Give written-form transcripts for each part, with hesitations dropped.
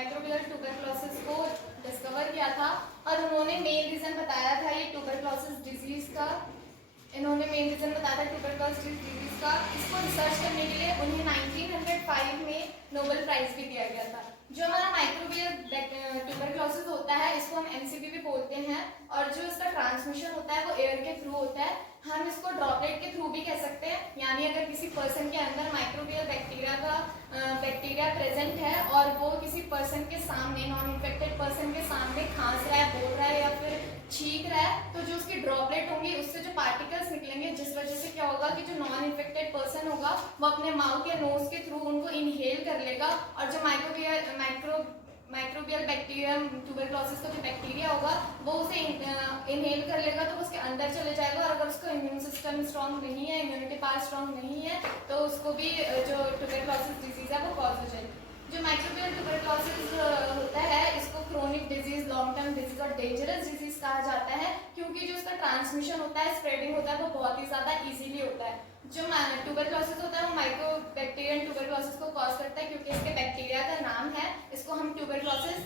Microbial tuberculosis को discover किया था और उन्होंने मेन रीज़न बताया था ये ट्यूबरक्लोसिस डिजीज़ का। इन्होंने मेन रीज़न बताया था ट्यूबरक्लोसिस डिजीज़ का। इसको रिसर्च करने के लिए उन्हें 1905 में नोबेल प्राइज़ भी दिया गया था। जो हमारा माइक्रोबियल ट्यूबरक्लोसिस होता है इसको हम एमसीपी भी बोलते हैं और जो इसका ट्रांसमिशन होता है वो एयर के थ्रू होता है। हम इसको ड्रॉपलेट के थ्रू भी कह सकते हैं, यानी अगर किसी पर्सन के अंदर माइक्रोबियल बैक्टीरिया प्रेजेंट है और वो किसी पर्सन के सामने, नॉन इन्फेक्टेड पर्सन के सामने खांस रहा है, बोल रहा है या फिर छींक रहा है, तो जो उसकी ड्रॉपलेट होंगी उससे जो पार्टिकल्स निकलेंगे जिस वजह से क्या होगा कि जो नॉन इन्फेक्टेड पर्सन होगा वो अपने माउथ या नोज के थ्रू उनको इनहेल कर लेगा और जो माइक्रोबियल बैक्टीरियम ट्यूबरक्लोसिस का जो बैक्टीरिया होगा वो उसे इनहेल कर लेगा तो उसके अंदर चले जाएगा और अगर उसका इम्यून सिस्टम स्ट्रांग नहीं है, इम्यूनिटी पावर स्ट्रांग नहीं है तो उसको भी जो ट्यूबरक्लोसिस डिजीज है वो कॉज हो जाएगी। जो माइक्रोबियल ट्यूबरक्लोसिस होता है इसको chronic disease, long term disease और डेंजरस डिजीज कहा जाता है क्योंकि जो उसका ट्रांसमिशन होता है, स्प्रेडिंग होता है वो बहुत ही ज़्यादा इजीली होता है। जो ट्यूबरक्लोसिस होता है वो माइक्रोबैक्टीरियम ट्यूबरक्लोसिस को कॉज करता है क्योंकि इसके बैक्टीरिया का नाम है, इसको हम ट्यूबरक्लोसिस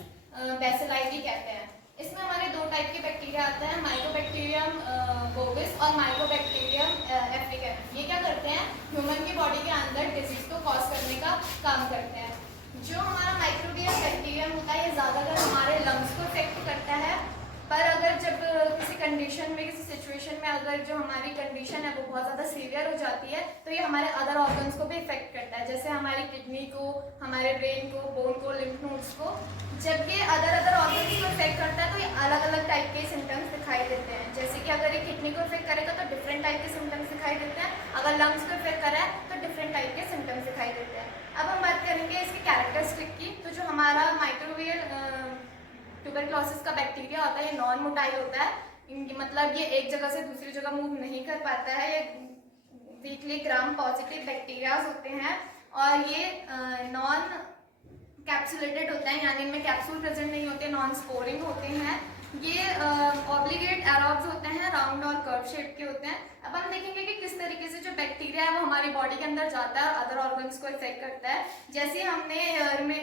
बैसिलाई भी कहते हैं। इसमें हमारे दो टाइप के बैक्टीरिया आते हैं, माइकोबैक्टीरियम बोविस और माइकोबैक्टीरियम एफ्रिकन। ये क्या करते हैं, ह्यूमन की बॉडी के अंदर डिजीज को कॉज करने का काम करते हैं। जो हमारा माइक्रोबियल बैक्टीरियम होता है ये ज़्यादातर हमारे लंग्स को इफेक्ट करता है, पर अगर जब किसी कंडीशन में, किसी सिचुएशन में अगर जो हमारी कंडीशन है वो बहुत ज़्यादा सीवियर हो जाती है तो ये हमारे अदर ऑर्गन्स को भी इफेक्ट करता है, जैसे हमारी किडनी को, हमारे ब्रेन को, बोन को, लिम्फ नोड्स को। जब ये अदर ऑर्गन्स को इफेक्ट करता है तो ये अलग अलग टाइप के सिम्टम्स दिखाई देते हैं। जैसे कि अगर ये किडनी को इफेक्ट करेगा तो डिफरेंट टाइप के सिम्टम्स दिखाई देते हैं, अगर लंग्स को इफेक्ट करे तो डिफरेंट टाइप के सिम्टम्स दिखाई देते हैं। अब हम बात करेंगे इसके कैरेक्टरिस्टिक की। तो जो हमारा माइक्रोबियल ट्यूबरक्लोसिस का बैक्टीरिया होता है ये नॉन मोटाइल होता है, मतलब ये एक जगह से दूसरी जगह मूव नहीं कर पाता है, ये वीकली ग्राम पॉजिटिव बैक्टीरियाज होते हैं और ये नॉन कैप्सुलेटेड होता है, यानी इनमें कैप्सूल प्रेजेंट नहीं होते, नॉन स्पोरिंग होते हैं। ये ऑब्लिगेट एरोब्स होते हैं, राउंड और कर्व शेप के होते हैं। अब हम देखेंगे कि किस तरीके से जो बैक्टीरिया है वो हमारी बॉडी के अंदर जाता है और अदर ऑर्गन्स को इफेक्ट करता है। जैसे हमने एयर में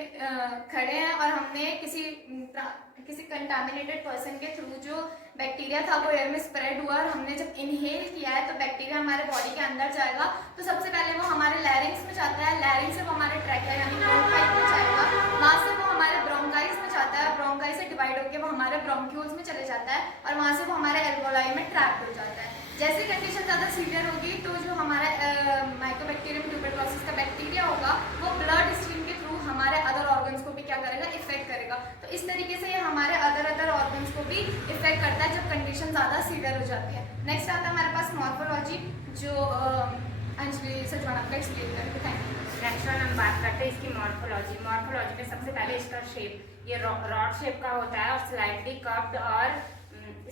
खड़े हैं और हमने किसी कंटामिनेटेड पर्सन के थ्रू जो बैक्टीरिया था वो एयर में स्प्रेड हुआ और हमने जब इनहेल किया है तो बैक्टीरिया हमारे बॉडी के अंदर जाएगा तो सबसे पहले वो हमारे लैरिंग्स में जाता है, लैरिंग्स से वो हमारे ट्रैकिया यानी ब्रोंकाई में जाएगा, वहाँ से वो हमारे ब्रोंकाइस में जाता है, ब्रोंकाई से डिवाइड होकर वो हमारे ब्रोंक्यूल्स में चले जाता है और वहाँ से वो हमारे एल्वोलाई में ट्रैप हो जाता है। जैसी कंडीशन ज़्यादा सीवियर होगी तो जो हमारा माइकोबैक्टीरियम ट्यूबरक्लोसिस का बैक्टीरिया होगा वो ब्लड स्ट्रीम के थ्रू हमारे अदर ऑर्गन्स को भी क्या करेगा, इफेक्ट करेगा। तो इस तरीके से ये हमारे अदर ऑर्गन्स को भी इफेक्ट करता है जब कंडीशन ज़्यादा सीवियर हो जाती है। नेक्स्ट आता है हमारे पास मॉर्फोलॉजी, जो अंजलि सजवाना का एक्सप्लेन करेंगे। Thank you. नेक्स्ट वन हम बात करते हैं इसकी मॉर्फोलॉजी में सबसे पहले इसका शेप, ये रॉड शेप का होता है और स्लाइटली कर्व्ड और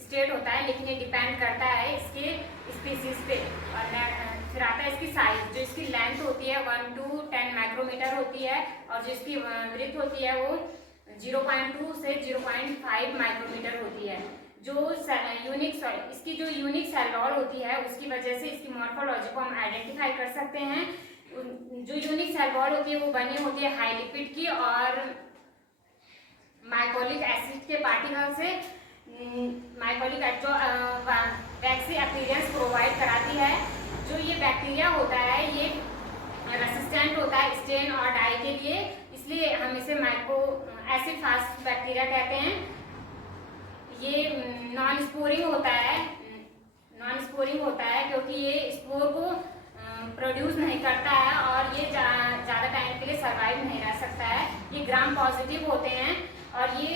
स्ट्रेट होता है, लेकिन ये डिपेंड करता है इसके स्पीसीज पे। और फिर आता है इसकी साइज, जो इसकी लेंथ होती है 1 to 10 माइक्रोमीटर होती है और जो इसकी विड्थ होती है वो 0.2 से 0.5 माइक्रोमीटर होती है। जो इसकी जो यूनिक सेल वॉल होती है उसकी वजह से इसकी मॉर्फोलॉजी को हम आइडेंटिफाई कर सकते हैं। जो यूनिक सेल वॉल होती है वो बनी होती है हाई लिपिड की और माइकोलिक एसिड के पार्टिकल से। माइकोलिक एसिड जो वैक्सी अपीयरेंस प्रोवाइड कराती है। जो ये बैक्टीरिया होता है ये रेसिस्टेंट होता है स्टेन और डाई के लिए, इसलिए हम इसे माइको एसिड फास्ट बैक्टीरिया कहते हैं। ये नॉन स्पोरिंग होता है क्योंकि ये स्पोर को प्रोड्यूस नहीं करता है और ये ज़्यादा टाइम के लिए सर्वाइव नहीं रह सकता है। ये ग्राम पॉजिटिव होते हैं और ये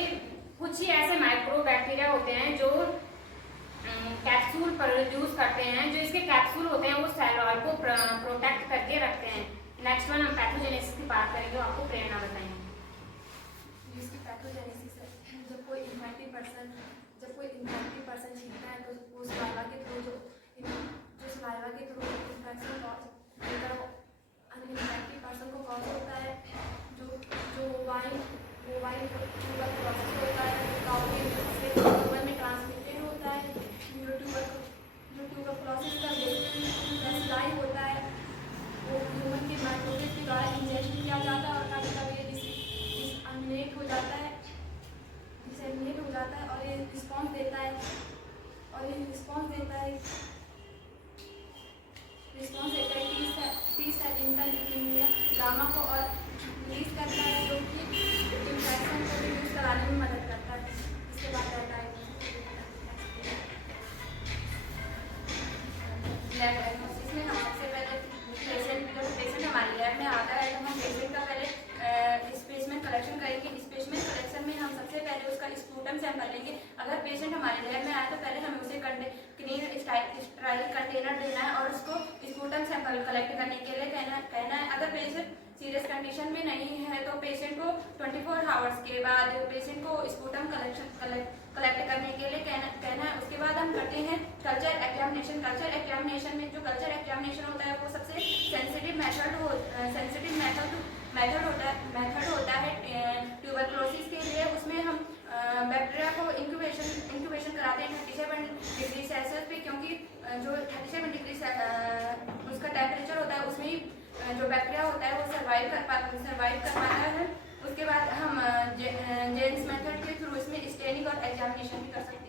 कुछ ही ऐसे माइक्रो बैक्टीरिया होते हैं जो कैप्सूल प्रोड्यूस करते हैं। जो इसके कैप्सूल होते हैं वो सेल वॉल को प्रोटेक्ट करके रखते हैं। नेक्स्ट वन हम पैथोजेनेसिस की बात करेंगे, आपको प्रेरणा बताएंगे। इसकी पैथोजेनेसिस है, जब कोई इन्फेक्टेड पर्सन छींकता है तो वो सलाइवा के थ्रू जो सलाइवा के थ्रू इन्फेक्शन अनइन्फेक्टेड पर्सन को कॉज होता है। जो वाइन ट्यूबरक्लोसिस होता है से ह्यूमन में ट्रांसमिटेड होता है। जो ट्यूबरक्लोसिस का बैसिलाई होता है वो ह्यूमन के माइक्रोवेव के द्वारा इंजेक्शन किया जाता है और कभी कभी ये डिसअमिनेट हो जाता को और रिलीज करता है, जो कि इन्फेक्शन को रिड्यूस कराने में मदद करता है। इसके बाद रहता है लैब डायग्नोसिस में हम सबसे पहले पेशेंट हमारे लैब में आता है तो हम पेशेंट का पहले स्पेसिमेन कलेक्शन करेंगे। स्पेसिमेन कलेक्शन में हम सबसे पहले उसका स्पूटम सैंपल लेंगे। अगर पेशेंट हमारे लैब में आए तो पहले हमें उसे क्लीन स्टराइल कंटेनर देना है और उसको स्पूटम सैंपल कलेक्ट करने के लिए कहना है। अगर पेशेंट सीरियस कंडीशन में नहीं है तो पेशेंट को 24 आवर्स के बाद पेशेंट को स्पूटम कलेक्ट करने के लिए कहना है। उसके बाद हम करते हैं कल्चर एग्जामिनेशन। कल्चर एग्जामिनेशन में जो कल्चर एग्जामिनेशन होता है वो सबसे सेंसिटिव मेथड होता है ट्यूबरक्लोसिस के लिए। उसमें हम बैक्टीरिया को इंक्यूबेशन कराते हैं 37 डिग्री सेल्सियस पे, क्योंकि जो 37 डिग्री उसका टेम्परेचर होता है उसमें ही जो बैक्टीरिया होता है वो सर्वाइव कर पाता है। उसके बाद हम जेन्स मेथड के थ्रू इसमें स्टेनिंग और एग्जामिनेशन भी कर सकते हैं।